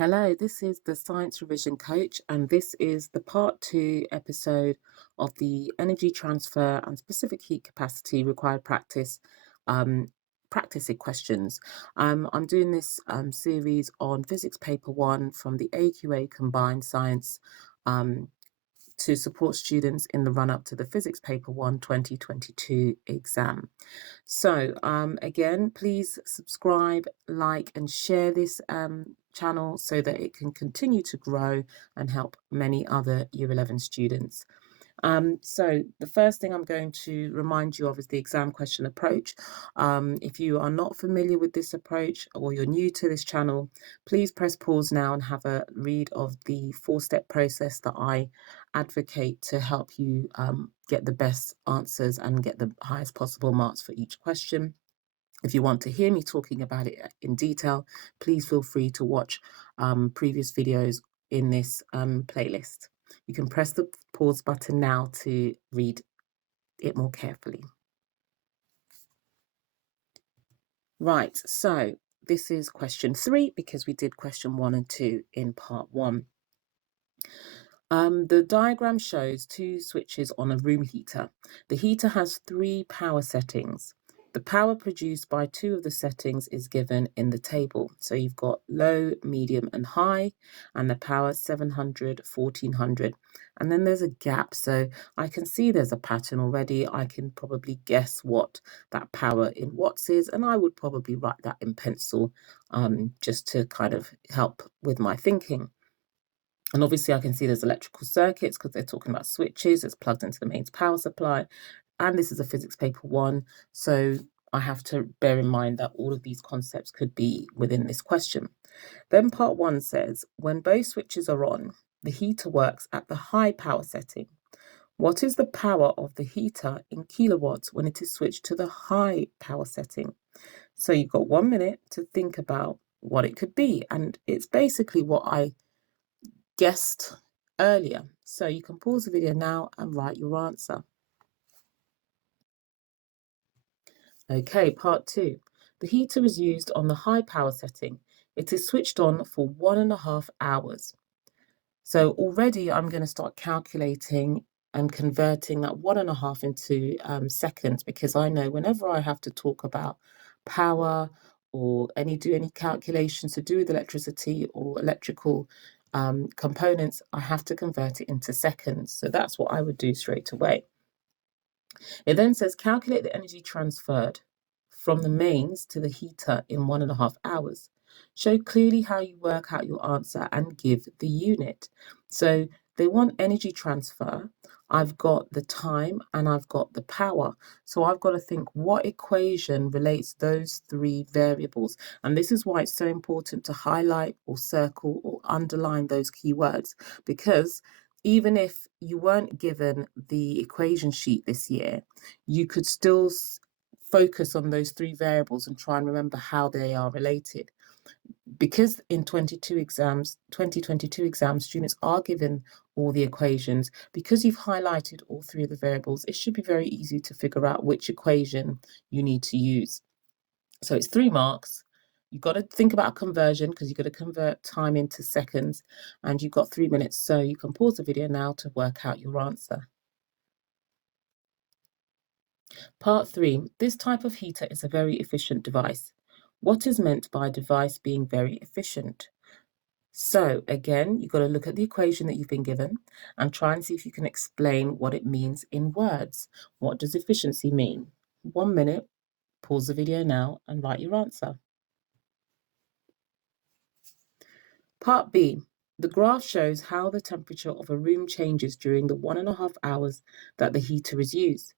Hello, this is the Science Revision Coach, and this is the part 2 episode of the energy transfer and specific heat capacity required practice practice questions. I'm doing this series on physics paper 1 from the AQA Combined Science to support students in the run-up to the physics paper 1 2022 exam. So again, please subscribe, like, and share this channel so that it can continue to grow and help many other Year 11 students. So the first thing I'm going to remind you of is the exam question approach. If you are not familiar with this approach or you're new to this channel, please press pause now and have a read of the 4-step process that I advocate to help you get the best answers and get the highest possible marks for each question. If you want to hear me talking about it in detail, please feel free to watch previous videos in this playlist. You can press the pause button now to read it more carefully. Right, so this is question 3 because we did question 1 and 2 in part 1. The diagram shows 2 switches on a room heater. The heater has 3 power settings. The power produced by 2 of the settings is given in the table. So you've got low, medium, and high, and the power 700, 1400. And then there's a gap. So I can see there's a pattern already. I can probably guess what that power in watts is, and I would probably write that in pencil just to kind of help with my thinking. And obviously I can see there's electrical circuits because they're talking about switches. It's plugged into the mains power supply. And this is a physics paper 1. So I have to bear in mind that all of these concepts could be within this question. Then part 1 says, when both switches are on, the heater works at the high power setting. What is the power of the heater in kilowatts when it is switched to the high power setting? So you've got 1 minute to think about what it could be. And it's basically what I guessed earlier. So you can pause the video now and write your answer. Okay, part 2. The heater is used on the high power setting. It is switched on for 1.5 hours. So already I'm going to start calculating and converting that 1.5 into seconds, because I know whenever I have to talk about power or do any calculations to do with electricity or electrical components, I have to convert it into seconds. So that's what I would do straight away. It then says calculate the energy transferred from the mains to the heater in 1.5 hours. Show clearly how you work out your answer and give the unit. So they want energy transfer. I've got the time and I've got the power. So I've got to think what equation relates those 3 variables. And this is why it's so important to highlight or circle or underline those keywords, because even if you weren't given the equation sheet this year, you could still focus on those 3 variables and try and remember how they are related. Because in 2022 exams, students are given all the equations, because you've highlighted all 3 of the variables, it should be very easy to figure out which equation you need to use. So it's 3 marks. You've got to think about conversion because you've got to convert time into seconds, and you've got 3 minutes. So you can pause the video now to work out your answer. Part 3. This type of heater is a very efficient device. What is meant by a device being very efficient? So again, you've got to look at the equation that you've been given and try and see if you can explain what it means in words. What does efficiency mean? 1 minute, pause the video now and write your answer. Part B. The graph shows how the temperature of a room changes during the 1.5 hours that the heater is used.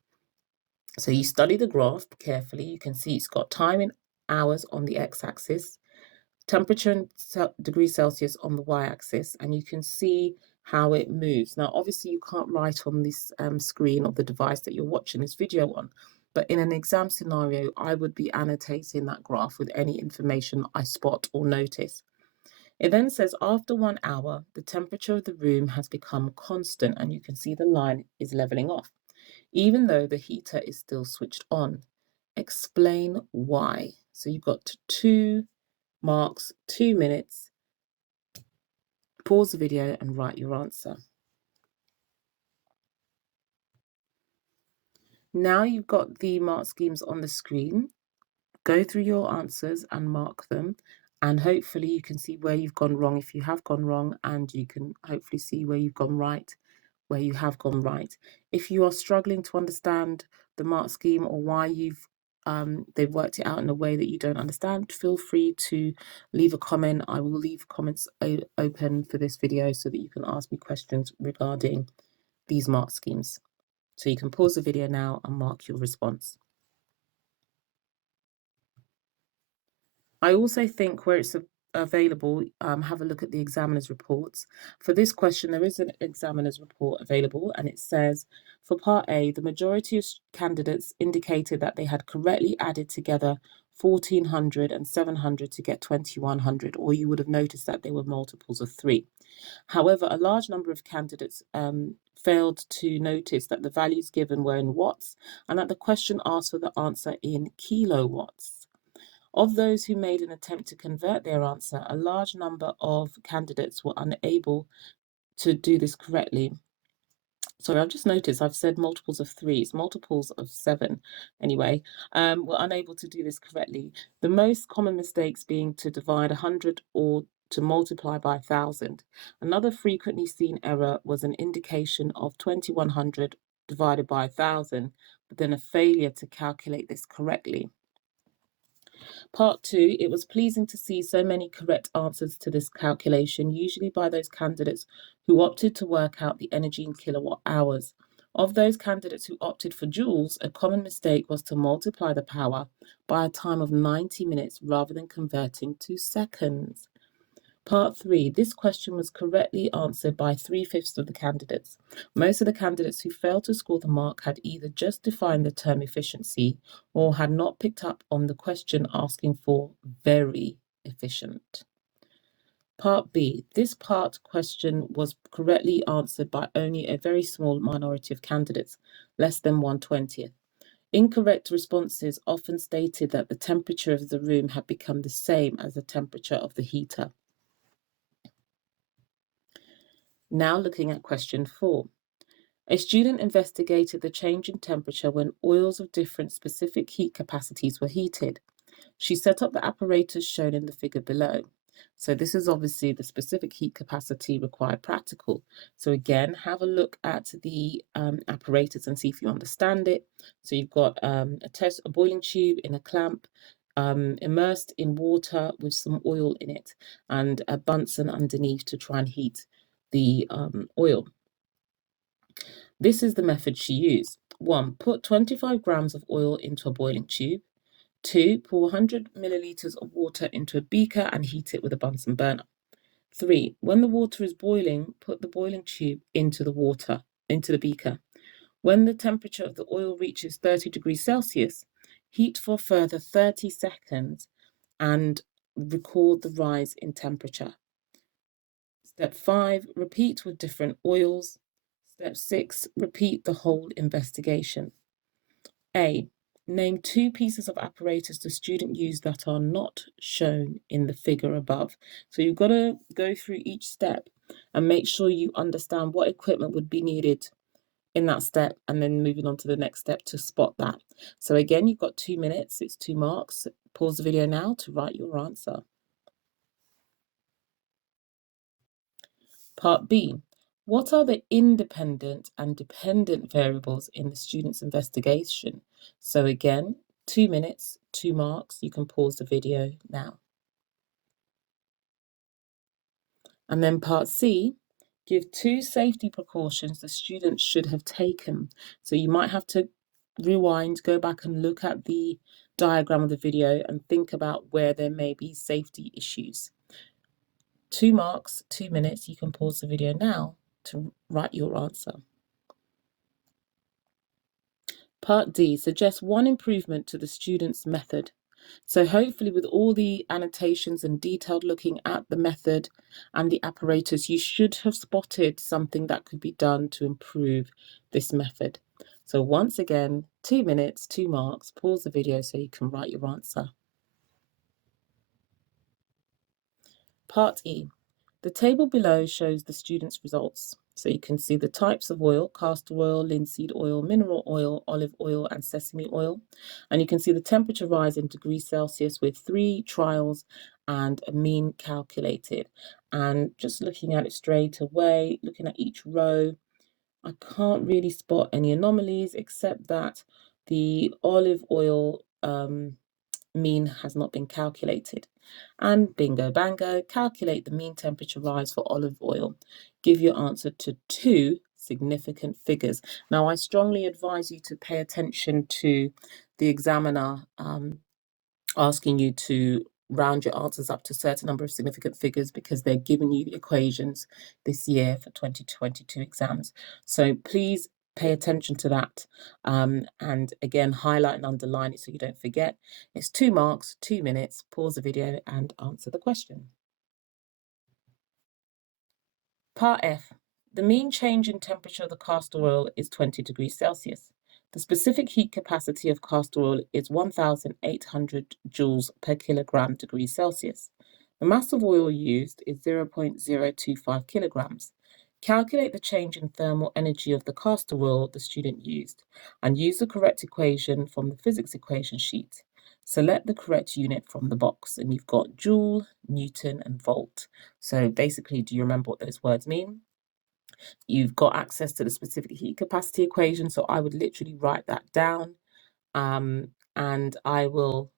So you study the graph carefully. You can see it's got time in hours on the x-axis, temperature in degrees Celsius on the y-axis, and you can see how it moves. Now, obviously, you can't write on this screen of the device that you're watching this video on, but in an exam scenario, I would be annotating that graph with any information I spot or notice. It then says after 1 hour, the temperature of the room has become constant, and you can see the line is leveling off, even though the heater is still switched on. Explain why. So you've got 2 marks, 2 minutes. Pause the video and write your answer. Now you've got the mark schemes on the screen. Go through your answers and mark them, and hopefully you can see where you've gone wrong if you have gone wrong, and you can hopefully see where you've gone right where you have gone right. If you are struggling to understand the mark scheme or why they've worked it out in a way that you don't understand, feel free to leave a comment. I will leave comments open for this video so that you can ask me questions regarding these mark schemes. So you can pause the video now and mark your response. I also think where it's available, have a look at the examiner's reports. For this question, there is an examiner's report available, and it says, for part A, the majority of candidates indicated that they had correctly added together 1400 and 700 to get 2100, or you would have noticed that they were multiples of 3. However, a large number of candidates failed to notice that the values given were in watts and that the question asked for the answer in kilowatts. Of those who made an attempt to convert their answer, a large number of candidates were unable to do this correctly. Sorry, I've just noticed I've said multiples of 3, it's multiples of 7 anyway, were unable to do this correctly. The most common mistakes being to divide 100 or to multiply by 1,000. Another frequently seen error was an indication of 2100 divided by 1,000, but then a failure to calculate this correctly. Part 2, it was pleasing to see so many correct answers to this calculation, usually by those candidates who opted to work out the energy in kilowatt hours. Of those candidates who opted for joules, a common mistake was to multiply the power by a time of 90 minutes rather than converting to seconds. Part 3, this question was correctly answered by 3/5 of the candidates. Most of the candidates who failed to score the mark had either just defined the term efficiency or had not picked up on the question asking for very efficient. Part B, this part question was correctly answered by only a very small minority of candidates, less than 1/20. Incorrect responses often stated that the temperature of the room had become the same as the temperature of the heater. Now looking at question 4. A student investigated the change in temperature when oils of different specific heat capacities were heated. She set up the apparatus shown in the figure below. So this is obviously the specific heat capacity required practical. So again, have a look at the apparatus and see if you understand it. So you've got a boiling tube in a clamp, immersed in water with some oil in it, and a Bunsen underneath to try and heat the oil. This is the method she used. 1. Put 25 grams of oil into a boiling tube. 2. Pour 100 milliliters of water into a beaker and heat it with a Bunsen burner. 3. When the water is boiling, put the boiling tube into the beaker. When the temperature of the oil reaches 30 degrees Celsius, heat for a further 30 seconds and record the rise in temperature. Step 5, repeat with different oils. Step 6, repeat the whole investigation. A, name 2 pieces of apparatus the student used that are not shown in the figure above. So you've got to go through each step and make sure you understand what equipment would be needed in that step, and then moving on to the next step to spot that. So again, you've got 2 minutes, it's 2 marks. Pause the video now to write your answer. Part B, what are the independent and dependent variables in the student's investigation? So again, 2 minutes, 2 marks. You can pause the video now. And then part C, give 2 safety precautions the student should have taken. So you might have to rewind, go back and look at the diagram of the video and think about where there may be safety issues. 2 marks, 2 minutes. You can pause the video now to write your answer. Part D, suggest 1 improvement to the student's method. So hopefully with all the annotations and detailed looking at the method and the apparatus, you should have spotted something that could be done to improve this method. So once again, 2 minutes, 2 marks. Pause the video so you can write your answer. Part E, The table below shows the students' results. So you can see the types of oil: castor oil, linseed oil, mineral oil, olive oil, and sesame oil. And you can see the temperature rise in degrees Celsius with 3 trials and a mean calculated. And just looking at it straight away, looking at each row, I can't really spot any anomalies except that the olive oil mean has not been calculated. And bingo bango, calculate the mean temperature rise for olive oil. Give your answer to 2 significant figures. Now, I strongly advise you to pay attention to the examiner asking you to round your answers up to a certain number of significant figures, because they're giving you the equations this year for 2022 exams. So please pay attention to that, and again, highlight and underline it so you don't forget. It's 2 marks, 2 minutes. Pause the video and answer the question. Part F. The mean change in temperature of the castor oil is 20 degrees Celsius. The specific heat capacity of castor oil is 1,800 joules per kilogram degrees Celsius. The mass of oil used is 0.025 kilograms. Calculate the change in thermal energy of the castor oil the student used, and use the correct equation from the physics equation sheet. Select the correct unit from the box, and you've got joule, newton, and volt. So basically, do you remember what those words mean? You've got access to the specific heat capacity equation, so I would literally write that down, and I will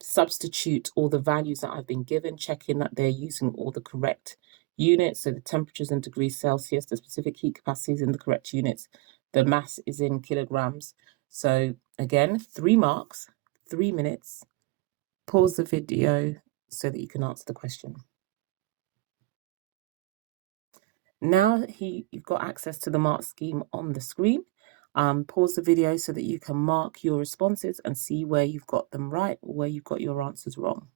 substitute all the values that I've been given, checking that they're using all the correct units. So the temperatures in degrees Celsius, the specific heat capacity is in the correct units, the mass is in kilograms. So again, 3 marks, 3 minutes. Pause the video so that you can answer the question. Now you've got access to the mark scheme on the screen. Pause the video so that you can mark your responses and see where you've got them right or where you've got your answers wrong.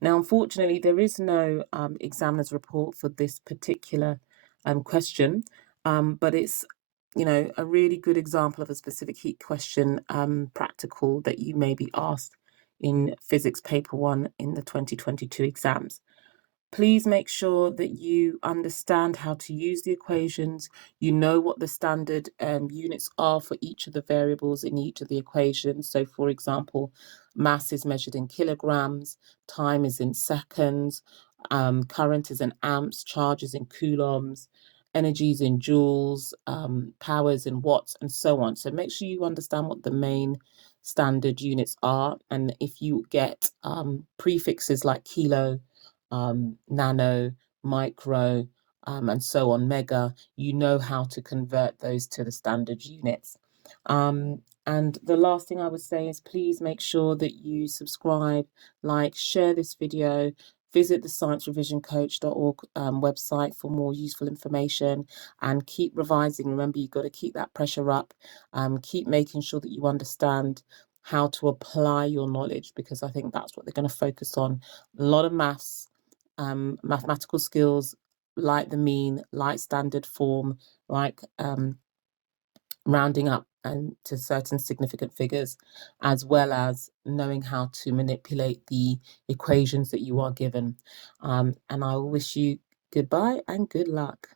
Now, unfortunately, there is no examiner's report for this particular question, but it's, a really good example of a specific heat question, practical, that you may be asked in Physics Paper 1 in the 2022 exams. Please make sure that you understand how to use the equations. You know what the standard units are for each of the variables in each of the equations. So, for example, mass is measured in kilograms, time is in seconds, current is in amps, charge is in coulombs, energy is in joules, power is in watts, and so on. So make sure you understand what the main standard units are. And if you get prefixes like kilo, nano, micro, and so on, mega, you know how to convert those to the standard units. And the last thing I would say is, please make sure that you subscribe, like, share this video, visit the sciencerevisioncoach.org website for more useful information, and keep revising. Remember, you've got to keep that pressure up, keep making sure that you understand how to apply your knowledge, because I think that's what they're going to focus on. A lot of maths, mathematical skills, like the mean, like standard form, like rounding up and to certain significant figures, as well as knowing how to manipulate the equations that you are given. And I will wish you goodbye and good luck.